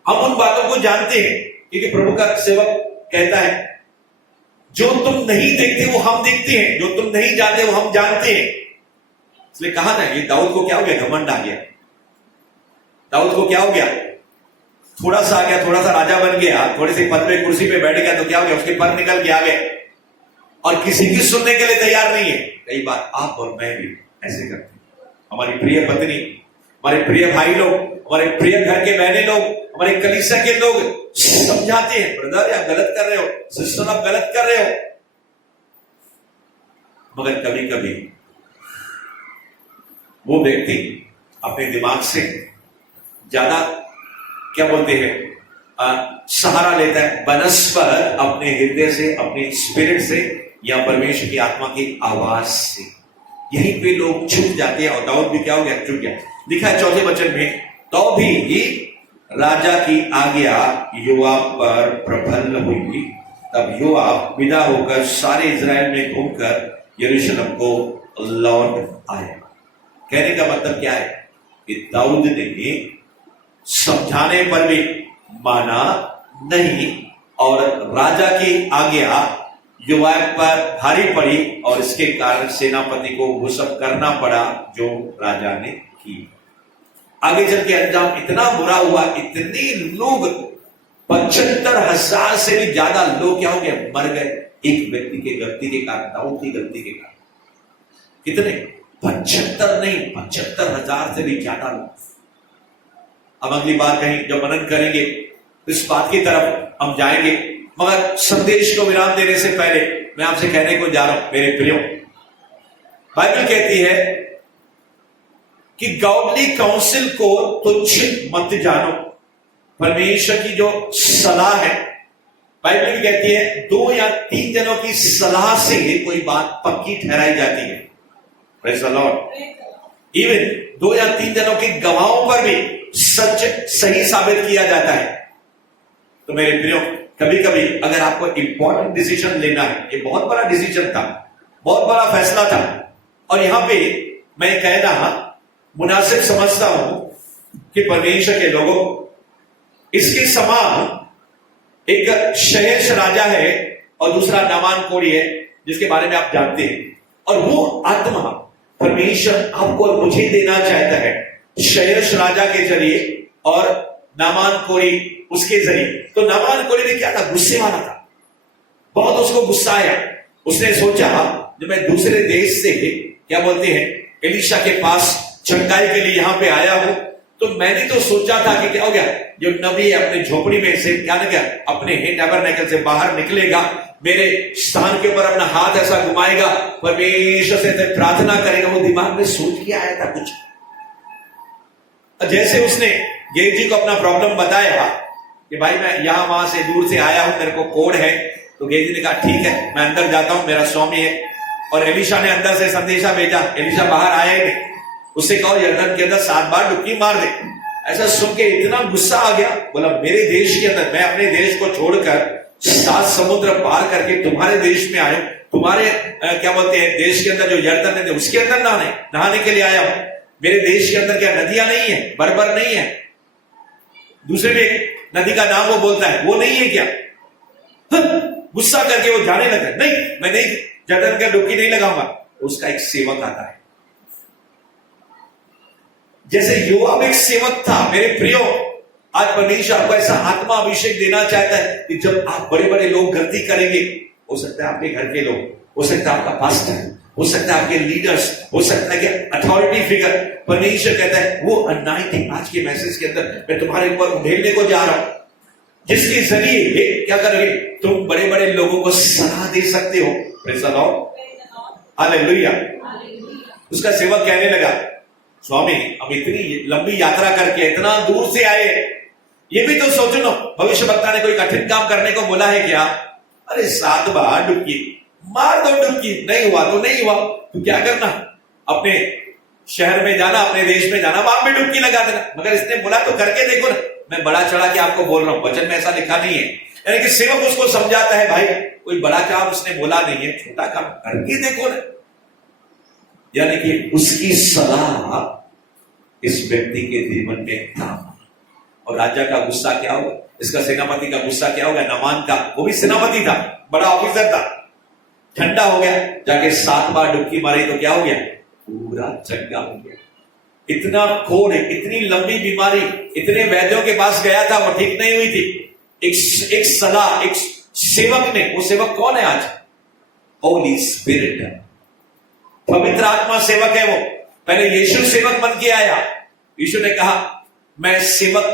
हम उन बातों को जानते हैं क्योंकि प्रभु का सेवक कहता है, जो तुम नहीं देखते वो हम देखते हैं, जो तुम नहीं जानते वो हम जानते हैं। इसलिए कहा ना, ये दाऊद को क्या हो गया, घमंड आ गया। दाऊद को क्या हो गया, थोड़ा सा आ गया, थोड़ा सा राजा बन गया, थोड़ी सी पद पे कुर्सी पे बैठ गया तो क्या हो गया, उसके पर निकल के आ गए और किसी की सुनने के लिए तैयार नहीं है। कई बार आप और मैं भी ऐसे करते हैं। हमारी प्रिय पत्नी, हमारे प्रिय भाई लोग, हमारे प्रिय घर के बहने लोग, हमारे कलीसिया के लोग समझाते हैं, ब्रदर आप गलत कर रहे हो, सिस्टर आप गलत कर रहे हो, मगर कभी कभी वो व्यक्ति अपने दिमाग से ज्यादा क्या बोलते हैं सहारा लेता है बनस्पत अपने हृदय से, अपने स्पिरिट से या परमेश्वर की आत्मा की आवाज से। यहीं पे लोग चुप जाते हैं और दाऊद भी क्या हो गया, चुप गया। लिखा है 4 वचन में, तो भी राजा की आज्ञा योआब पर प्रबल हुई, तब योआब विदा होकर सारे इजराइल में घूमकर यरूशलेम को लौट आया। कहने का मतलब क्या है कि दाऊद ने समझाने पर भी माना नहीं और राजा की आज्ञा योआब पर भारी पड़ी और इसके कारण सेनापति को वो सब करना पड़ा जो राजा ने की। आगे चल के अंजाम इतना बुरा हुआ, इतने लोग 75,000 से भी ज्यादा लोग क्या हो गए, मर गए एक व्यक्ति के गलती के कारण, दाऊद की गलती के कारण। कितने, 75 नहीं, 75,000 से भी ज्यादा लोग। अब अगली बार कहीं जब मनन करेंगे तो इस बात की तरफ हम जाएंगे, मगर संदेश को विराम देने से पहले मैं आपसे कहने को जा रहा हूं मेरे प्रियो, बाइबल कहती है कि गॉडली काउंसिल को तुच्छ मत जानो। परमेश्वर की जो सलाह है, बाइबल भी कहती है 2 या 3 जनों की सलाह से कोई बात पक्की ठहराई जाती है। Praise the Lord. इवन 2 या 3 जनों के गवाहों पर भी सच सही साबित किया जाता है। तो मेरे प्रियो, कभी कभी अगर आपको इंपॉर्टेंट डिसीजन लेना है, ये बहुत बड़ा डिसीजन था, बहुत बड़ा फैसला था, और यहां पे मैं कहना मुनासिब समझता हूं कि परमेश्वर के लोगों, इसके समान एक शहेश राजा है और दूसरा नामान कोड़ी है जिसके बारे में आप जानते हैं, और वो आत्मा परमेश्वर आपको और मुझे देना चाहता है शहेश राजा के जरिए और नामान कोड़ी उसके जरिए। तो नामान कोड़ी में क्या था, गुस्से वाला था, बहुत उसको गुस्सा आया। उसने सोचा जब मैं दूसरे देश से क्या बोलते हैं एलीशा के पास चंगाई के लिए यहां पे आया हूं, तो मैंने तो सोचा था कि क्या हो गया, जो नबी अपने झोपड़ी में से क्या ना क्या अपने टैबरनेकल से बाहर निकलेगा, मेरे स्थान के ऊपर अपना हाथ ऐसा घुमाएगा, परमेश्वर से प्रार्थना करेगा। वो दिमाग में सोच के आया था कुछ। जैसे उसने गेजी को अपना प्रॉब्लम बताया कि भाई मैं यहां वहां से दूर से आया हूं, मेरे को कोड है, तो गेजी ने कहा ठीक है मैं अंदर जाता हूं, मेरा स्वामी है। और एलीशा ने अंदर से संदेशा भेजा, एलीशा बाहर आया ही नहीं, उससे कहो यरदन के अंदर 7 बार डुबकी मार दे। ऐसा सुन के इतना गुस्सा आ गया, बोला मेरे देश के अंदर, मैं अपने देश को छोड़कर 7 समुद्र पार करके तुम्हारे देश में आया, तुम्हारे क्या बोलते हैं देश के अंदर जो यरदन है उसके अंदर नहाने के लिए आया हूं। मेरे देश के अंदर क्या नदियां नहीं है, बरबर नहीं है, दूसरे भी एक नदी का नाम वो बोलता है, वो नहीं है क्या? गुस्सा करके वो जाने लगा, नहीं मैं नहीं यरदन का डुबकी नहीं लगाऊंगा। उसका एक सेवक आता है, जैसे योआब एक सेवक था। मेरे प्रियो, आज परमेश्वर आपको ऐसा आत्मा अभिषेक देना चाहता है कि जब आप बड़े बड़े लोग गलती करेंगे, हो सकता है आपके घर के लोग, हो सकता है आपका पास्टर, हो सकता है आपके लीडर्स, हो सकता है कि अथॉरिटी फिगर, परमेश्वर कहता है वो अनाइटिंग आज के मैसेज के अंदर मैं तुम्हारे ऊपर उधेड़ने को जा रहा हूं, जिसके जरिए क्या करोगे, तुम बड़े बड़े लोगों को सलाह दे सकते हो। Praise the Lord, hallelujah. उसका सेवक कहने लगा, स्वामी हम इतनी लंबी यात्रा करके इतना दूर से आए, ये भी तो सोचो ना, भविष्य वक्ता ने कोई कठिन काम करने को बोला है क्या? अरे 7 बार डुबकी मार दो, डुबकी नहीं हुआ तो नहीं हुआ, तो क्या करना, अपने शहर में जाना, अपने देश में जाना, वहां पे डुबकी लगा देना। मगर इसने बोला तो करके देखो ना, मैं बड़ा चढ़ा के आपको बोल रहा हूं, वचन में ऐसा लिखा नहीं है। यानी कि सेवक उसको समझाता है, भाई कोई बड़ा काम उसने बोला नहीं है, छोटा काम करके देखो ना। यानी कि उसकी सलाह इस व्यक्ति के जीवन में काम। और राजा का गुस्सा क्या होगा, इसका सेनापति का गुस्सा क्या होगा, नामान का, वो भी सेनापति था, बड़ा ऑफिसर था, ठंडा हो गया, जाके 7 बार डुबकी मारी तो क्या हो गया, पूरा चंगा हो गया। इतना खोड़, इतनी लंबी बीमारी, इतने वैद्यों के पास गया था, वो ठीक नहीं हुई थी। एक सलाह, एक सेवक ने, वो सेवक कौन है आज, होली स्पिरिट, पवित्र आत्मा सेवक है वो। पहले यीशु सेवक बन के आया, यीशु ने कहा मैं सेवक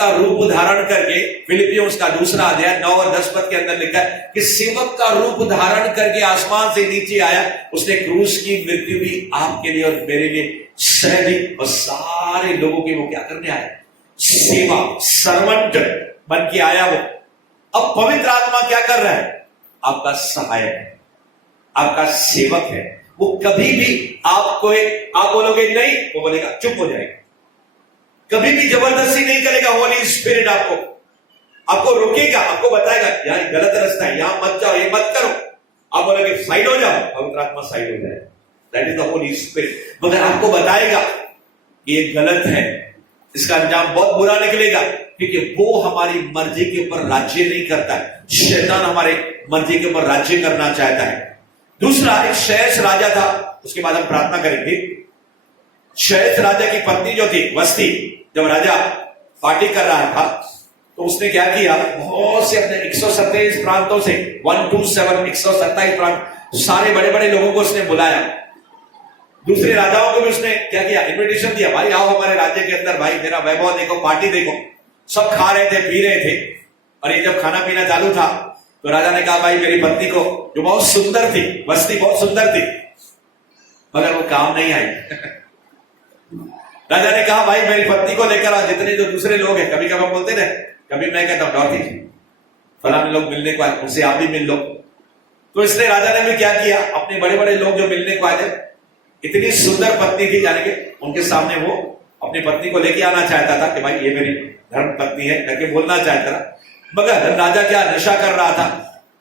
का रूप धारण करके, फिलिपियों उसका 2 अध्याय 9 और 10 पद के अंदर लिखा है कि सेवक का रूप धारण करके आसमान से नीचे आया, उसने क्रूस की मृत्यु भी आपके लिए और मेरे लिए सह दी, और सारे लोगों की वो क्या करने आया, सेवा, सर्वेंट बन के आया वो। अब पवित्र आत्मा क्या कर रहा है, आपका सहायक है, आपका सेवक है। वो कभी भी आपको, आप बोलोगे नहीं, वो बोलेगा चुप हो जाएगा, कभी भी जबरदस्ती नहीं करेगा। होली स्पिरिट आपको रोकेगा, आपको बताएगा यार गलत रास्ता है, यहां मत जाओ, ये मत करो, आप बोलोगे साइड हो जाओ, पवित्र आत्मा साइड हो जाए, that is the Holi spirit. मगर आपको बताएगा ये गलत है, इसका अंजाम बहुत बुरा निकलेगा, क्योंकि वो हमारी मर्जी के ऊपर राज्य नहीं करता है, शैतान हमारे मर्जी के ऊपर राज्य करना चाहता है। दूसरा, एक शैस राजा था, उसके बाद हम प्रार्थना करेंगे। शैस राजा की पत्नी जो थी वस्ती, जब राजा पार्टी कर रहा था तो उसने क्या किया, बहुत से अपने 127 प्रांतों से 127 प्रांत, सारे बड़े बड़े लोगों को उसने बुलाया, दूसरे राजाओं को भी उसने क्या किया, इन्विटेशन दिया, भाई आओ हमारे राज्य के अंदर, भाई मेरा वैभव देखो, पार्टी देखो। सब खा रहे थे, पी रहे थे, और ये जब खाना पीना चालू था तो राजा ने कहा भाई मेरी पत्नी को, जो बहुत सुंदर थी, वस्ती बहुत सुंदर थी, मगर वो काम नहीं आई। राजा ने कहा भाई मेरी पत्नी को लेकर आ, जितने जो दूसरे लोग हैं, कभी कभी हम बोलते ना, कभी मैं कहता हूं डॉटी फलाने लोग मिलने को आए, उनसे आप भी मिल लो। तो इसलिए राजा ने भी क्या किया, अपने बड़े बड़े लोग जो मिलने को आए थे, इतनी सुंदर पत्नी थी, यानी कि उनके सामने वो अपनी पत्नी को लेके आना चाहता था कि भाई ये मेरी धर्म पत्नी है करके बोलना चाहता था। मगर राजा क्या नशा कर रहा था,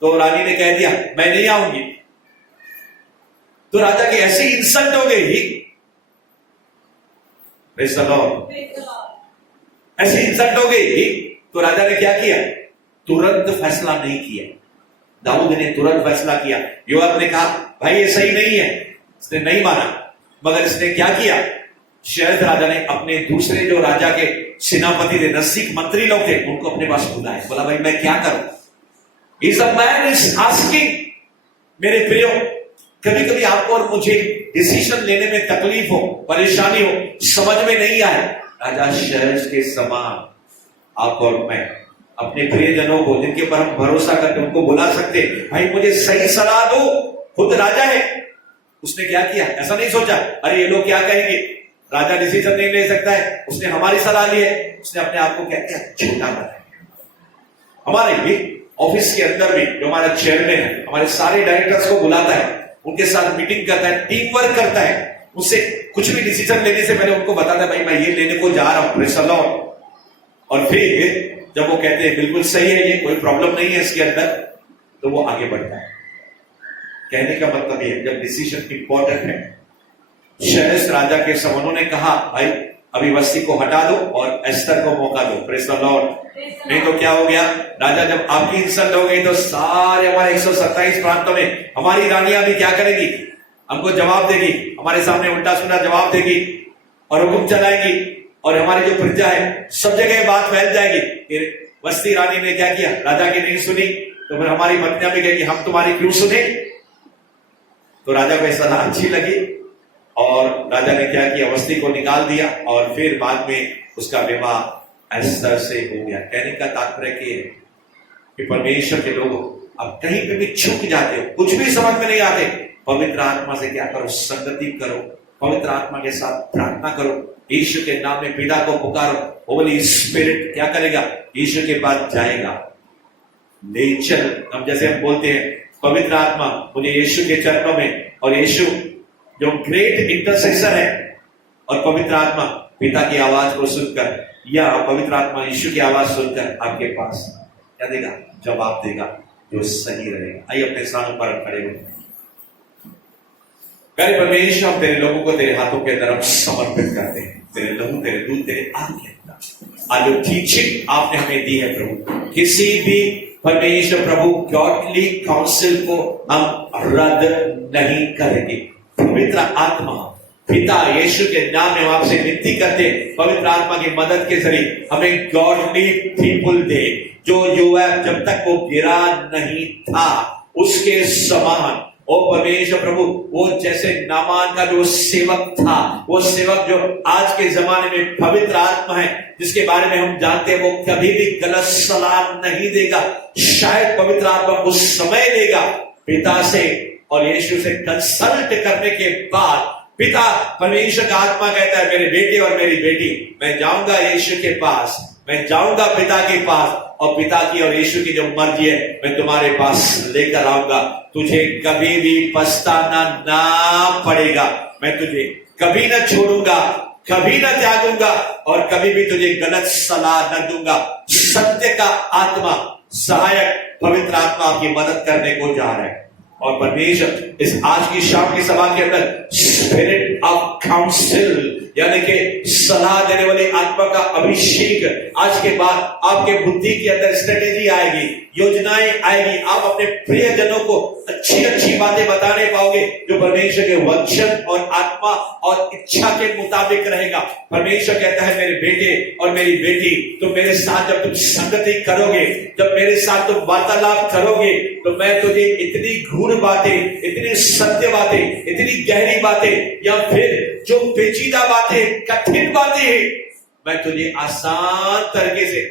तो रानी ने कह दिया मैं नहीं आऊंगी। तो राजा की ऐसी इंसल्ट हो गई, ऐसी इंसल्ट हो गई, तो राजा ने क्या किया, तुरंत फैसला नहीं किया। दाऊद ने तुरंत फैसला किया। योआब ने कहा भाई ये सही नहीं है, इसने नहीं माना, मगर इसने क्या किया, शहर राजा ने अपने दूसरे जो राजा के सेनापति थे, नसीक मंत्री लोग थे, उनको अपने पास बुलाया, बोला भाई मैं क्या करूं। Is a man is asking. मेरे प्रियो, कभी कभी आपको और मुझे डिसीजन लेने में तकलीफ हो, परेशानी हो, समझ में नहीं आए, राजा शहर के समान आप और मैं अपने प्रियजनों को, जिनके ऊपर हम भरोसा करते, उनको बुला सकते, भाई मुझे सही सलाह दो। खुद राजा है, उसने क्या किया, ऐसा नहीं सोचा अरे ये लोग क्या कहेंगे, राजा डिसीजन नहीं ले सकता है, उसने हमारी सलाह ली है, उसने अपने आप को क्या किया, छोटा बनाया। हमारे भी ऑफिस के अंदर भी जो हमारा चेयरमैन है, हमारे सारे डायरेक्टर्स को बुलाता है, उनके साथ मीटिंग करता है, टीम वर्क करता है, उससे कुछ भी डिसीजन लेने से पहले उनको बताता है भाई मैं ये लेने को जा रहा हूं, प्रेज़ द लॉर्ड। और फिर जब वो कहते हैं बिल्कुल सही है, ये कोई प्रॉब्लम नहीं है इसके अंदर, तो वो आगे बढ़ता है। कहने का मतलब ये, जब डिसीजन इंपॉर्टेंट है, शहस राजा के सब उन्होंने कहा भाई अभी वस्ती को हटा दो और एस्तर को मौका दो, प्रेज़ द लॉर्ड। नहीं तो क्या हो गया, राजा जब आपकी इंसल्ट हो गई तो सारे हमारे 127 प्रांतों में हमारी रानियां भी क्या करेगी, हमको जवाब देगी, हमारे सामने उल्टा सुना जवाब देगी और हुक्म चलाएगी। और हमारी जो प्रजा है सब जगह बात फैल जाएगी। फिर वस्ती रानी ने क्या किया, राजा की नहीं सुनी, तो फिर हमारी पत्नियां भी कहेगी हम तुम्हारी क्यों सुने। तो राजा को सलाह अच्छी लगी और राजा ने क्या किया, वस्ती को निकाल दिया और फिर बाद में उसका विवाह एस्तर से हो गया। कहने का तात्पर्य कि परमेश्वर के लोग अब कहीं पे भी छुप जाते हो, कुछ भी समझ में नहीं आते, पवित्र आत्मा से क्या करो, संगति करो, पवित्र आत्मा के साथ प्रार्थना करो, यीशु के नाम में पिता को पुकारो, होली स्पिरिट क्या करेगा, यीशु के पास जाएगा, ले चल। हम जैसे हम बोलते हैं पवित्र आत्मा मुझे यीशु के चरणों में, और यीशु जो ग्रेट इंटरसेसर है, और पवित्र आत्मा पिता की आवाज को सुनकर या पवित्र आत्मा यीशु की आवाज सुनकर आपके पास क्या देगा, जवाब देगा जो सही रहेगा। आइए अपने स्थानों पर खड़े हो। प्यारे परमेश्वर, हम तेरे लोगों को तेरे हाथों के तरफ समर्पित करते हैं। तेरे लहू, तेरे दूध, तेरे आग के अंदर आज जो टीचिंग आपने हमें दी है प्रभु, किसी भी परमेश्वर प्रभु गॉडली काउंसिल को हम रद्द नहीं करेंगे। पवित्र आत्मा पिता यीशु के नाम में आपसे विनती करते, पवित्र आत्मा की मदद के जरिए हमें गॉडली पीपुल दे, जो यूएफ जब तक वो गिरा नहीं था उसके समान। ओ परमेश्वर प्रभु, वो जैसे नामान का जो सेवक था, वो सेवक जो आज के जमाने में पवित्र आत्मा है, जिसके बारे में हम जानते हैं वो कभी भी गलत सलाह नहीं देगा, शायद पवित्र आत्मा उस समय देगा पिता से और यीशु से कंसल्ट करने के बाद पिता परमेश्वर का आत्मा कहता है मेरे बेटे और मेरी बेटी, मैं जाऊंगा यीशु के पास, मैं जाऊंगा पिता के पास, और पिता की और यीशु की जो मर्जी है मैं तुम्हारे पास लेकर आऊंगा। तुझे कभी भी पछताना ना पड़ेगा, मैं तुझे कभी ना छोड़ूंगा, कभी ना त्यागूंगा और कभी भी तुझे गलत सलाह न दूंगा। सत्य का आत्मा सहायक पवित्र आत्मा आपकी मदद करने को जा रहा है। और परमेश्वर इस आज की शाम की सभा के अंदर स्पिरिट ऑफ काउंसिल यानी कि सलाह देने वाले आत्मा का अभिषेक आज के बाद आपके बुद्धि के अंदर स्ट्रेटेजी आएगी, योजनाएं आएगी, आप अपने प्रियजनों को अच्छी अच्छी बातें बताने पाओगे जो परमेश्वर के वचन और आत्मा और इच्छा के मुताबिक रहेगा। परमेश्वर कहता है मेरे बेटे और मेरी बेटी, तुम मेरे साथ जब तुम संगति करोगे, जब मेरे साथ तुम वार्तालाप करोगे, तो मैं तुझे इतनी गूढ़ बातें, इतनी सत्य बातें, इतनी गहरी बातें या फिर जो पेचीदा बातें, कठिन बातें मैं तुझे आसान तरीके से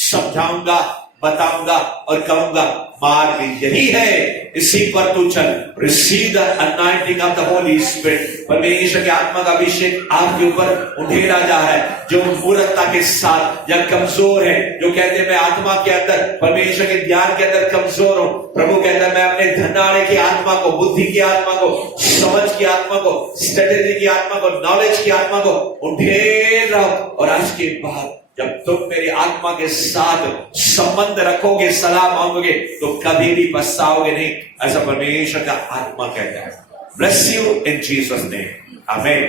समझाऊंगा, बताऊंगा और कहूंगा मार्ग यही है, इसी पर तू चल। Receive the anointing of the Holi spirit. परमेश्वर के आत्मा का अभिषेक आपके ऊपर उठेरा जा है, जो मूर्खता के साथ या कमजोर है, जो कहते हैं मैं आत्मा के अंदर, परमेश्वर के ज्ञान के अंदर कमजोर हूं। प्रभु कहता है मैं अपने धनाने की आत्मा को, बुद्धि की आत्मा को, समझ की आत्मा को, स्ट्रेटेजी की आत्मा को, नॉलेज की आत्मा को उठेर रहो। और आज के बाद जब तुम मेरी आत्मा के साथ संबंध रखोगे, सलाह मांगोगे, तो कभी भी पछताओगे नहीं, ऐसा परमेश्वर का आत्मा कहता है। Bless you in Jesus name, आमीन।